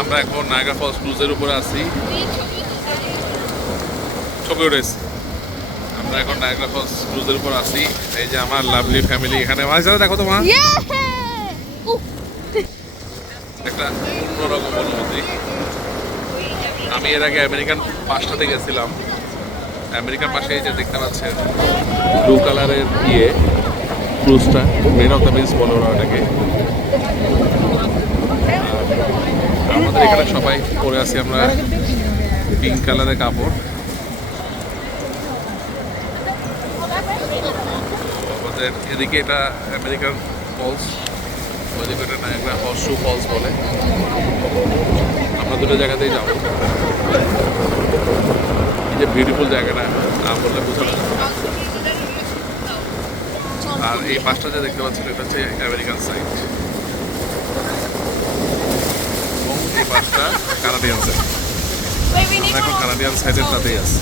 আমরা এখন Niagara Falls ক্রুজের উপরে আছি, ছবি উঠেছি। আমরা এখন নায়াগ্রা ফলস ক্রুজের উপর আছি। এই যে আমার লাভলি ফ্যামিলি এখানে। মাঝে দেখো তো মা, একটা অন্যরকম অনুভূতি। আমি এর আগে আমেরিকান পাশটাতে গেছিলাম। আমেরিকান পাশে এই যে দেখতে পাচ্ছেন ব্লু কালারের ক্রুজটা, মেন অফ দ্য বিচ বলে ওরা ওটাকে। আমাদের এখানে সবাই পরে আছি আমরা পিঙ্ক কালারের কাপড়। আমাদের এদিকে এটা আমেরিকান ফলস, ওইদিকে এটা নায়াগ্রা হর্সশু ফলস বলে। আমরা দুটো জায়গাতেই যাবো। এই যে বিউটিফুল জায়গাটা না বললে বোঝানো যাবে না। আর এই পাশটা যে দেখতে পাচ্ছেন এটা হচ্ছে আমেরিকান সাইড, এবং এই পাশটা কানাডিয়ান সাইড। আমরা এখন কানাডিয়ান সাইডের তাতেই আছি।